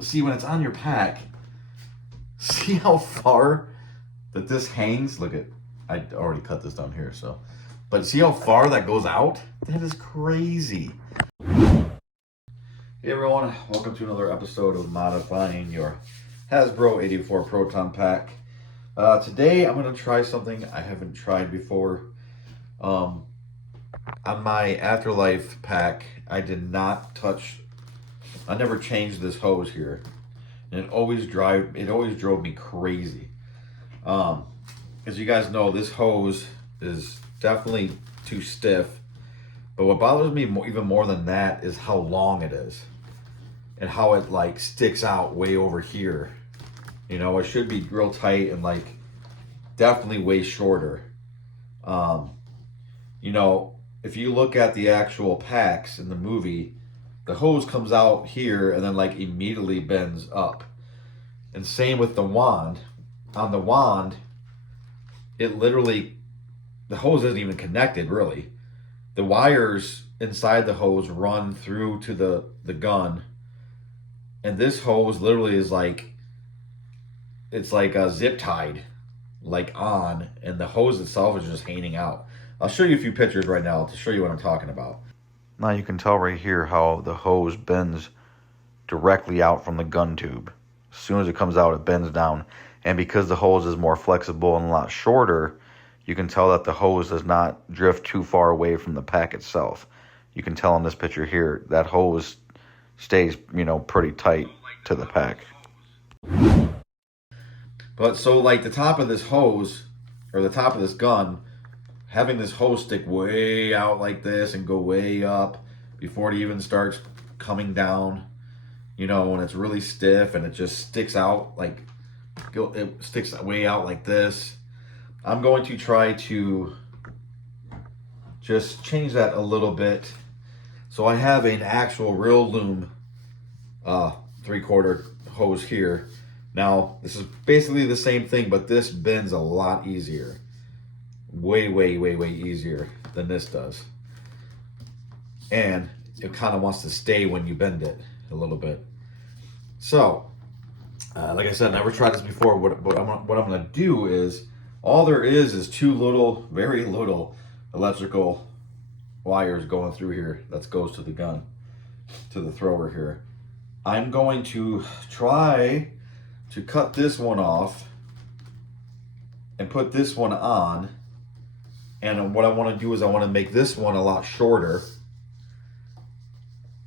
see when it's on your pack, see how far that this hangs? Look at, I already cut this down here, so. But see how far that goes out? That is crazy. Hey everyone, welcome to another episode of Modifying Your Hasbro 84 Proton Pack. Today I'm going to try something I haven't tried before. On my Afterlife pack, I never changed this hose here. And it always drove me crazy. As you guys know, this hose is definitely too stiff. But what bothers me even more than that is how long it is. And how it like sticks out way over here. You know, it should be real tight and like definitely way shorter. You know, if you look at the actual packs in the movie, the hose comes out here and then like immediately bends up. And same with the wand. On the wand, it literally, the hose isn't even connected really. The wires inside the hose run through to the gun. And this hose literally is like, it's like a zip tied, like on, and the hose itself is just hanging out. I'll show you a few pictures right now to show you what I'm talking about. Now you can tell right here how the hose bends directly out from the gun tube. As soon as it comes out, it bends down. And because the hose is more flexible and a lot shorter, you can tell that the hose does not drift too far away from the pack itself. You can tell in this picture here, that hose stays, you know, pretty tight to the pack. But so like the top of this hose, or the top of this gun, having this hose stick way out like this and go way up before it even starts coming down, you know, when it's really stiff and it just sticks out, like it sticks way out like this. I'm going to try to just change that a little bit. So I have an actual real LOOM 3/4 hose here. Now, this is basically the same thing, but this bends a lot easier. Way easier than this does. And it kind of wants to stay when you bend it a little bit. So, like I said, I never tried this before. What I'm going to do is, all there is two little, very little electrical wires going through here that goes to the gun, to the thrower here. I'm going to try to cut this one off and put this one on. And what I want to do is I want to make this one a lot shorter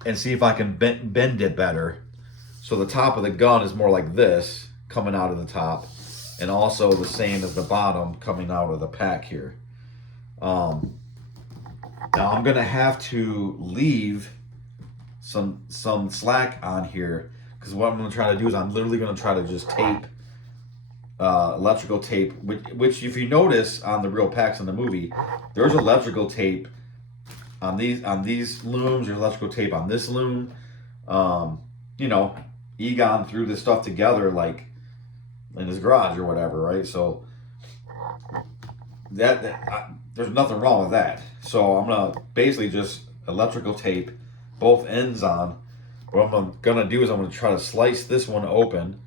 and see if I can bend it better. So the top of the gun is more like this, coming out of the top, and also the same as the bottom coming out of the pack here. Now I'm gonna have to leave some slack on here, because what I'm gonna try to do is I'm literally gonna try to just tape electrical tape, which if you notice on the real packs in the movie, there's electrical tape on these looms. There's electrical tape on this loom. You know, Egon threw this stuff together like in his garage or whatever, right? So there's nothing wrong with that. So I'm gonna basically just electrical tape both ends on. What I'm gonna do is I'm gonna try to slice this one open,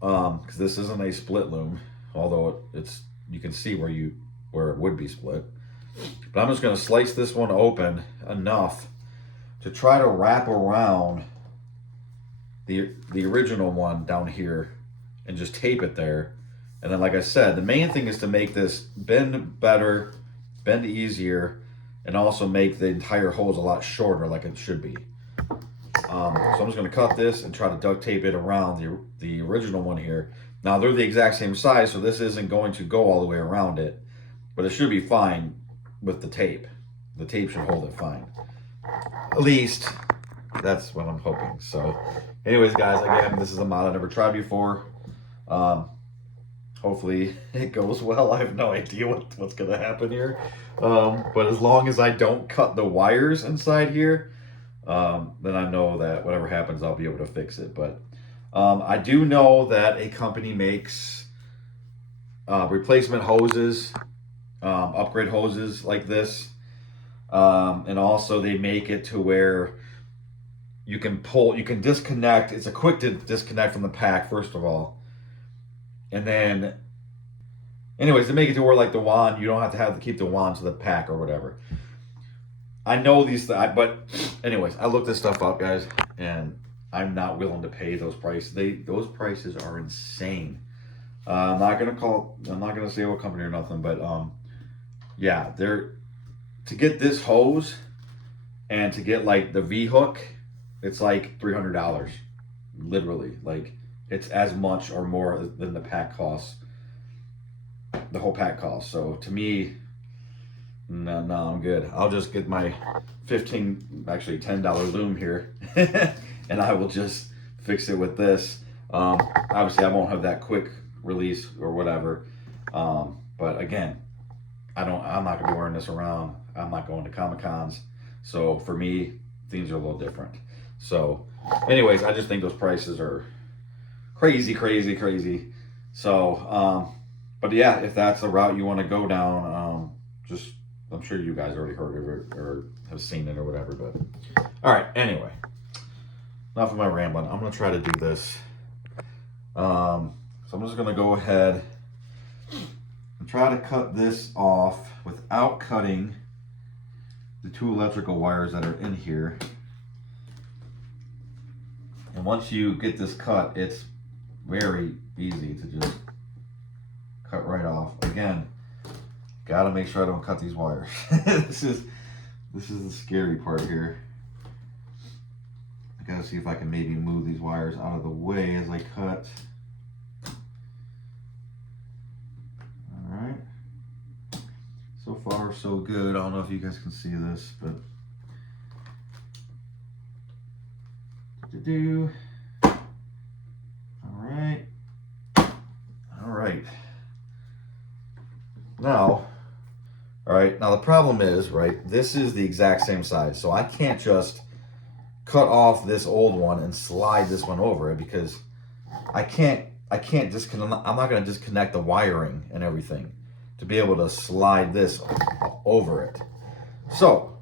because this isn't a split loom, although it's, you can see where it would be split. But I'm just gonna slice this one open enough to try to wrap around the original one down here and just tape it there. And then, like I said, the main thing is to make this bend better, bend easier, and also make the entire hose a lot shorter like it should be. So I'm just going to cut this and try to duct tape it around the original one here. Now they're the exact same size, so this isn't going to go all the way around it, but it should be fine with the tape. The tape should hold it fine. At least that's what I'm hoping. So anyways, guys, again, this is a mod I never tried before. Hopefully it goes well. I have no idea what's going to happen here. But as long as I don't cut the wires inside here, then I know that whatever happens, I'll be able to fix it. But I do know that a company makes replacement hoses, upgrade hoses like this. And also they make it to where you can disconnect. It's a quick to disconnect from the pack, first of all. And then, anyways, to make it to where like the wand, you don't have to keep the wand to the pack or whatever. I know these, but anyways, I looked this stuff up, guys, and I'm not willing to pay those prices. Those prices are insane. I'm not gonna say what company or nothing, but yeah, to get this hose and to get like the V hook, it's like $300, literally. Like it's as much or more than the pack costs. The whole pack costs. So to me, no, I'm good. I'll just get my $10 loom here, and I will just fix it with this. Obviously, I won't have that quick release or whatever. But again, I'm not gonna be wearing this around. I'm not going to Comic-Cons. So for me, things are a little different. So, anyways, I just think those prices are crazy. So, but yeah, if that's the route you want to go down, I'm sure you guys already heard of it or have seen it or whatever. But all right, anyway, enough of my rambling. I'm gonna try to do this. So I'm just gonna go ahead and try to cut this off without cutting the 2 electrical wires that are in here. And once you get this cut, it's very easy to just cut right off. Again, gotta make sure I don't cut these wires. This is the scary part here. I gotta see if I can maybe move these wires out of the way as I cut. Alright. So far so good. I don't know if you guys can see this, but Alright. Alright. Now, the problem is, right, this is the exact same size, so I can't just cut off this old one and slide this one over it because I can't disconnect. I'm not going to disconnect the wiring and everything to be able to slide this over it. So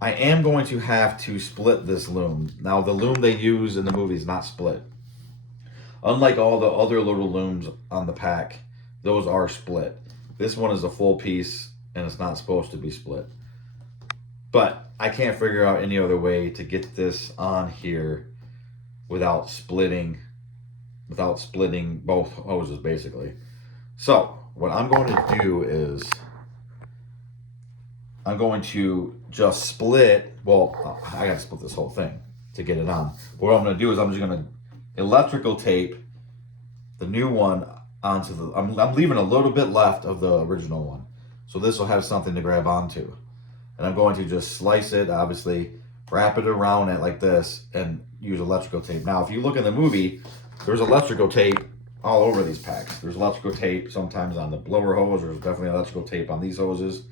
I am going to have to split this loom. Now the loom they use in the movie is not split. Unlike all the other little looms on the pack, those are split. This one is a full piece and it's not supposed to be split. But I can't figure out any other way to get this on here without splitting both hoses basically. So what I'm going to do is I'm going to just split, well, I gotta split this whole thing to get it on. What I'm gonna do is I'm just gonna electrical tape the new one onto the, I'm leaving a little bit left of the original one. So this will have something to grab onto. And I'm going to just slice it, obviously, wrap it around it like this, and use electrical tape. Now, if you look in the movie, there's electrical tape all over these packs. There's electrical tape sometimes on the blower hose. There's definitely electrical tape on these hoses,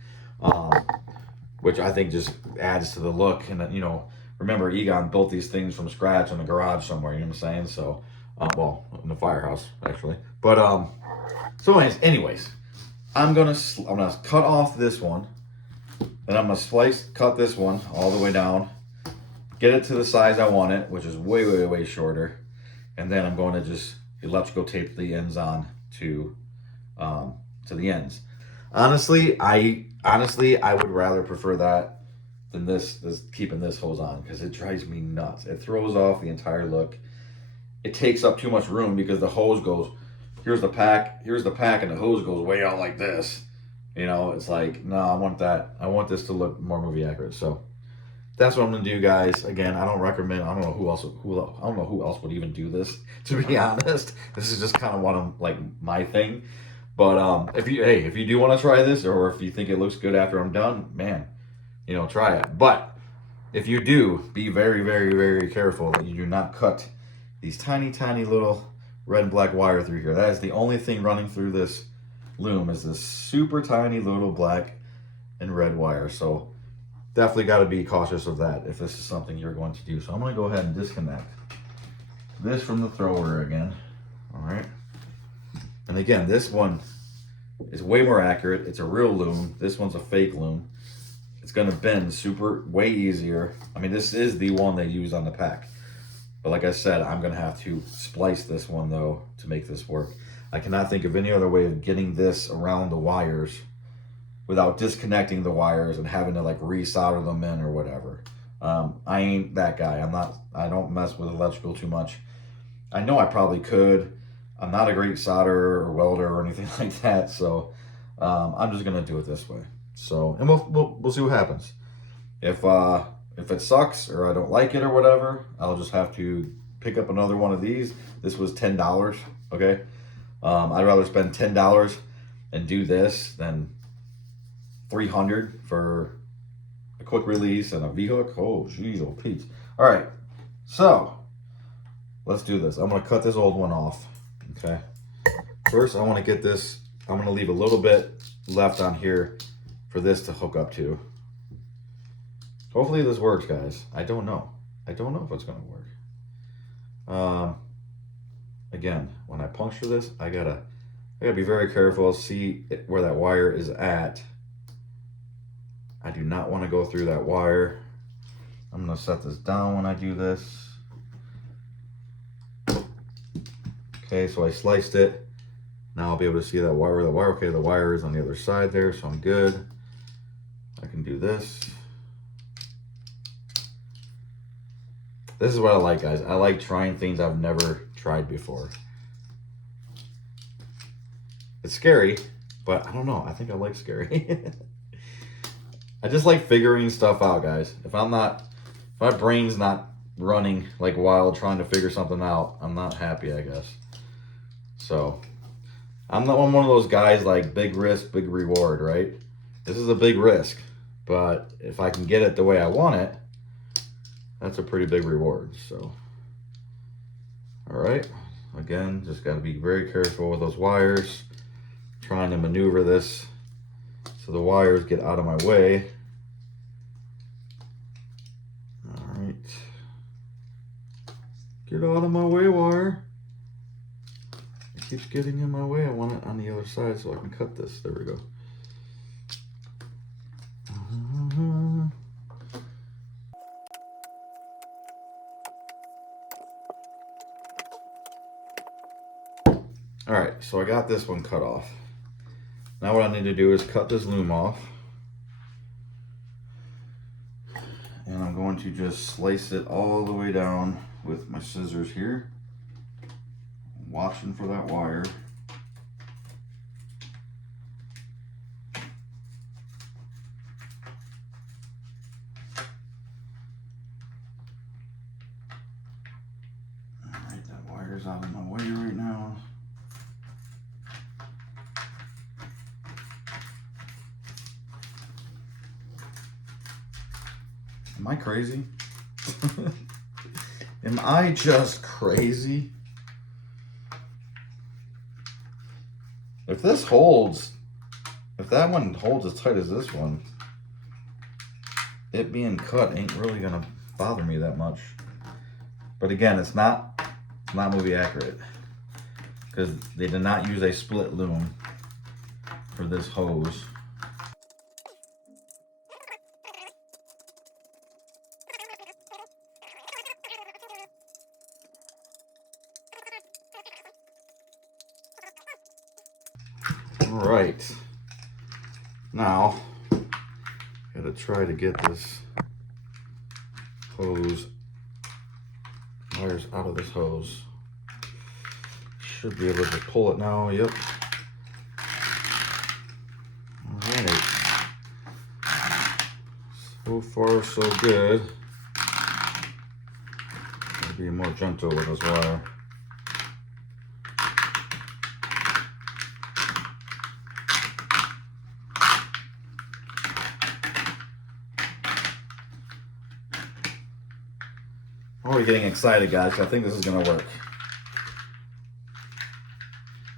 which I think just adds to the look. And, you know, remember, Egon built these things from scratch in the garage somewhere, you know what I'm saying? So, well, in the firehouse, actually. But, so anyways, I'm gonna cut off this one. Then I'm gonna cut this one all the way down, get it to the size I want it, which is way shorter. And then I'm going to just electrical tape the ends on to the ends. Honestly, I would rather prefer that than this keeping this hose on, because it drives me nuts. It throws off the entire look. It takes up too much room because the hose goes, here's the pack, and the hose goes way out like this. You know, it's like, no, I want this to look more movie accurate. So that's what I'm gonna do, guys. Again, I don't know who else would even do this, to be honest. This is just kind of one of like my thing. But if you do want to try this, or if you think it looks good after I'm done, man, you know, try it. But if you do, be very careful that you do not cut these tiny little red and black wire through here. That is the only thing running through this loom, is this super tiny little black and red wire. So definitely got to be cautious of that if this is something you're going to do. So I'm going to go ahead and disconnect this from the thrower again. All right. And again, this one is way more accurate. It's a real loom. This one's a fake loom. it's gonna bend way easier. I mean, this is the one they used on the pack. But like I said, I'm gonna have to splice this one though to make this work. I cannot think of any other way of getting this around the wires without disconnecting the wires and having to like resolder them in or whatever. I ain't that guy. I don't mess with electrical too much. I know I probably could. I'm not a great solderer or welder or anything like that, so I'm just gonna do it this way. So, and we'll see what happens. If it sucks or I don't like it or whatever, I'll just have to pick up another one of these. This was $10. Okay, I'd rather spend $10 and do this than $300 for a quick release and a V-hook. Oh, jeez, oh Pete. All right, so let's do this. I'm gonna cut this old one off. Okay. First, I want to get this. I'm gonna leave a little bit left on here for this to hook up to. Hopefully this works, guys. I don't know. I don't know if it's gonna work. Again, when I puncture this, I gotta be very careful. See where that wire is at. I do not want to go through that wire. I'm gonna set this down when I do this. Okay, so I sliced it. Now I'll be able to see that wire. Okay, the wire is on the other side there, so I'm good. I can do this. This is what I like, guys. I like trying things I've never tried before. It's scary, but I don't know. I think I like scary. I just like figuring stuff out, guys. If my brain's not running like wild trying to figure something out, I'm not happy, I guess. So, I'm not one of those guys like big risk, big reward, right? This is a big risk, but if I can get it the way I want it, that's a pretty big reward. So, all right. Again, just got to be very careful with those wires. Trying to maneuver this so the wires get out of my way. All right. Get out of my way, wire. It keeps getting in my way. I want it on the other side so I can cut this. There we go. All right, so I got this one cut off. Now what I need to do is cut this loom off. And I'm going to just slice it all the way down with my scissors here. Watching for that wire. All right, that wire's out of my way right now. Am I crazy? Am I just crazy? If this holds, if that one holds as tight as this one, it being cut ain't really gonna bother me that much. But again, it's not movie accurate because they did not use a split loom for this hose. All right, now gotta try to get this hose wires out of this hose. Should be able to pull it now. Yep. All right. So far, so good. Gotta be more gentle with this wire. I'm already getting excited, guys. I think this is gonna work.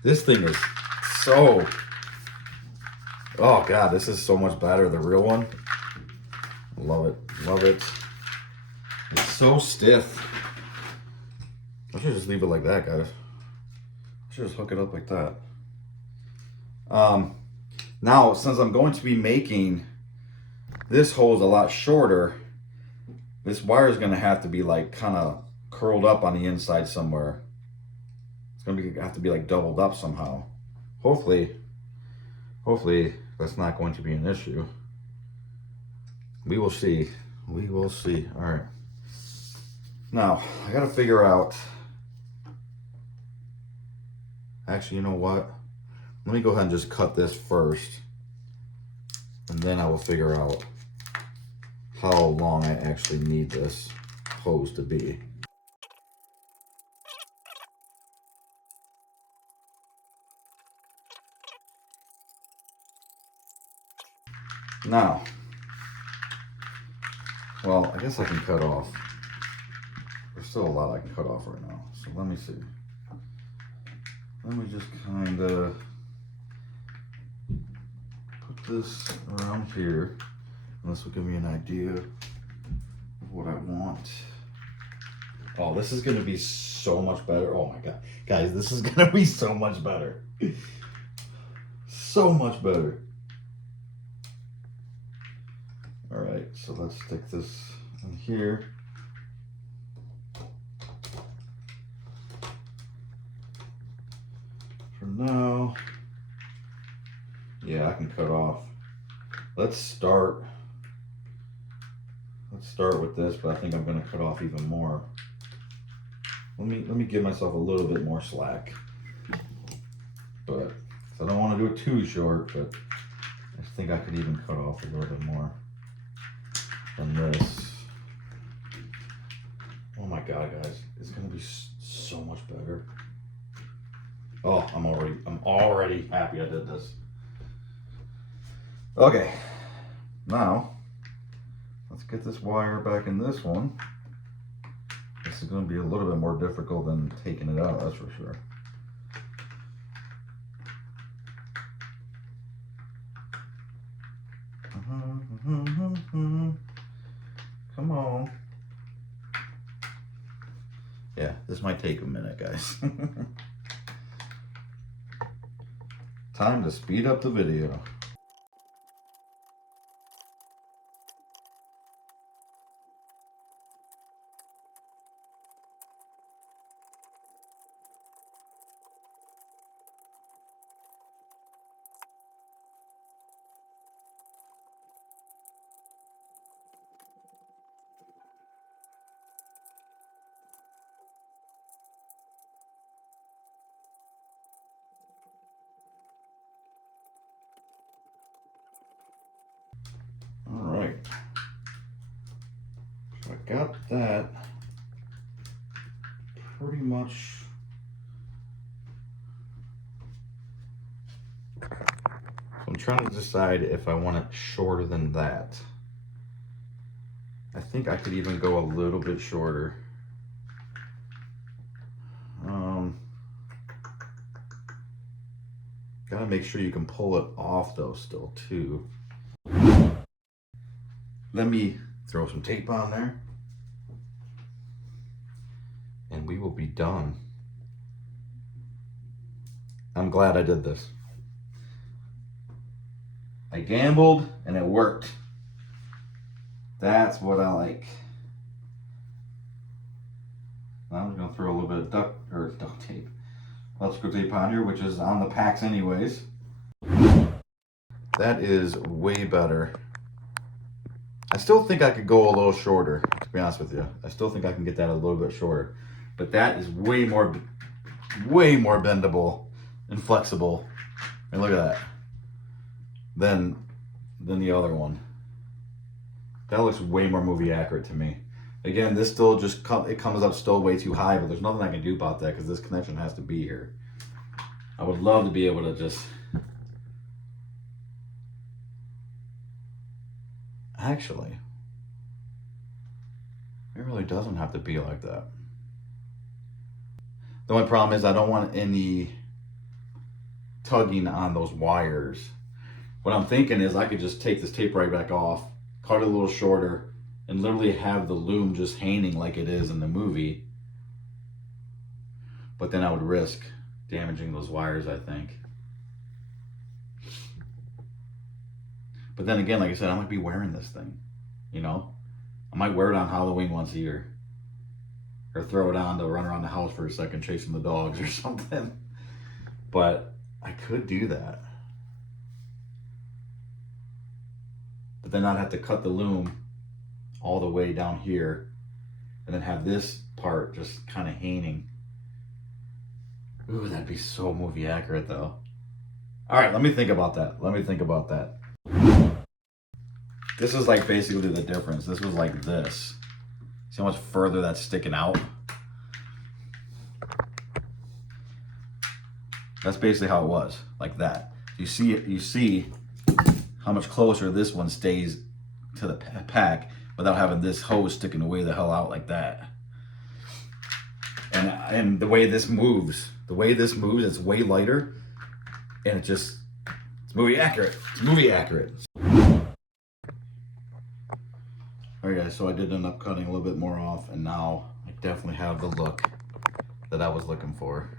This thing is so, oh God, this is so much better, the real one. Love it, love it. It's so stiff. I should just leave it like that, guys. I should just hook it up like that. Now, since I'm going to be making this hole's a lot shorter. This wire is going to have to be like kind of curled up on the inside somewhere. It's going to have to be like doubled up somehow. Hopefully that's not going to be an issue. We will see. We will see. All right. Now, I got to figure out. Actually, you know what? Let me go ahead and just cut this first. And then I will figure out how long I actually need this hose to be. Now, well, I guess I can cut off. There's still a lot I can cut off right now. So let me see. Let me just kind of put this around here. And this will give me an idea of what I want. Oh, this is going to be so much better. Oh my God. Guys, this is going to be so much better. So much better. All right, so let's stick this in here. For now, yeah, I can cut off. Let's start with this, but I think I'm going to cut off even more. Let me give myself a little bit more slack, but I don't want to do it too short. But I think I could even cut off a little bit more than this. Oh my God, guys, it's going to be so much better. Oh, I'm already happy I did this. Okay, now let's get this wire back in this one. This is going to be a little bit more difficult than taking it out, that's for sure. Come on. Yeah, this might take a minute, guys. Time to speed up the video. All right, so I got that pretty much. So I'm trying to decide if I want it shorter than that. I think I could even go a little bit shorter. Gotta make sure you can pull it off though still too. Let me throw some tape on there and we will be done. I'm glad I did this. I gambled and it worked. That's what I like. Now I'm just gonna throw a little bit of duct tape, electrical tape on here, which is on the packs anyways. That is way better. I still think I could go a little shorter, to be honest with you. I still think I can get that a little bit shorter. But that is way more bendable and flexible. And look at that. Than the other one. That looks way more movie accurate to me. Again, this still just it comes up still way too high, but there's nothing I can do about that because this connection has to be here. I would love to be able to just... Actually, it really doesn't have to be like that. The only problem is I don't want any tugging on those wires. What I'm thinking is I could just take this tape right back off, cut it a little shorter, and literally have the loom just hanging like it is in the movie. But then I would risk damaging those wires, I think. But then again, like I said, I might be wearing this thing, you know? I might wear it on Halloween once a year. Or throw it on to run around the house for a second chasing the dogs or something. But I could do that. But then I'd have to cut the loom all the way down here and then have this part just kind of hanging. Ooh, that'd be so movie accurate though. All right, let me think about that. This is like basically the difference. This was like this. See how much further that's sticking out? That's basically how it was, like that. You see how much closer this one stays to the pack without having this hose sticking way the hell out like that. And the way this moves, it's way lighter, and it's movie accurate. It's movie accurate. All right, guys, so I did end up cutting a little bit more off, and now I definitely have the look that I was looking for.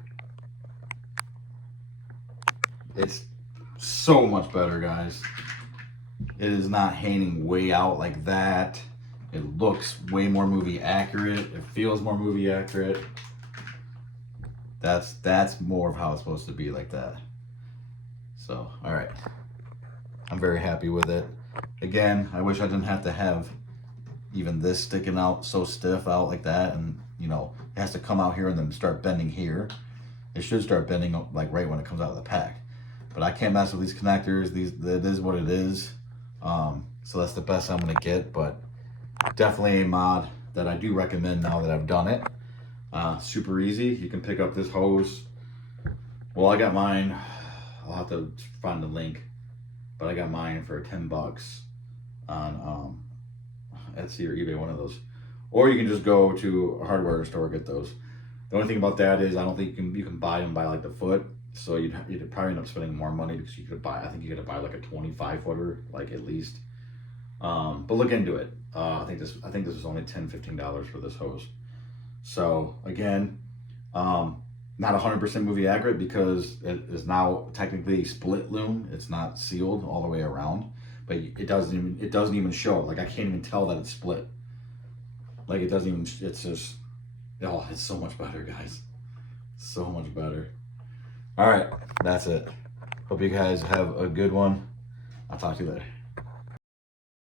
It's so much better, guys. It is not hanging way out like that. It looks way more movie accurate. It feels more movie accurate. That's more of how it's supposed to be, like that. So, all right. I'm very happy with it. Again, I wish I didn't have to have even this sticking out so stiff out like that, and you know, it has to come out here and then start bending here. It should start bending like right when it comes out of the pack. But I can't mess with these connectors. It is what it is. So that's the best I'm gonna get, but definitely a mod that I do recommend now that I've done it. Super easy. You can pick up this hose. Well, I got mine. I'll have to find the link, but I got mine for $10 on Etsy or eBay, one of those. Or you can just go to a hardware store and get those. The only thing about that is I don't think you can buy them by like the foot, so you'd probably end up spending more money because you could buy. I think you got to buy like a 25 footer, like at least. But look into it. I think this was only $10-15 for this hose. So again, not 100% movie accurate because it is now technically split loom. It's not sealed all the way around, but it doesn't even show. Like I can't even tell that it's split. Like it doesn't even. It's just. Oh, it's so much better, guys. So much better. All right, that's it. Hope you guys have a good one. I'll talk to you later.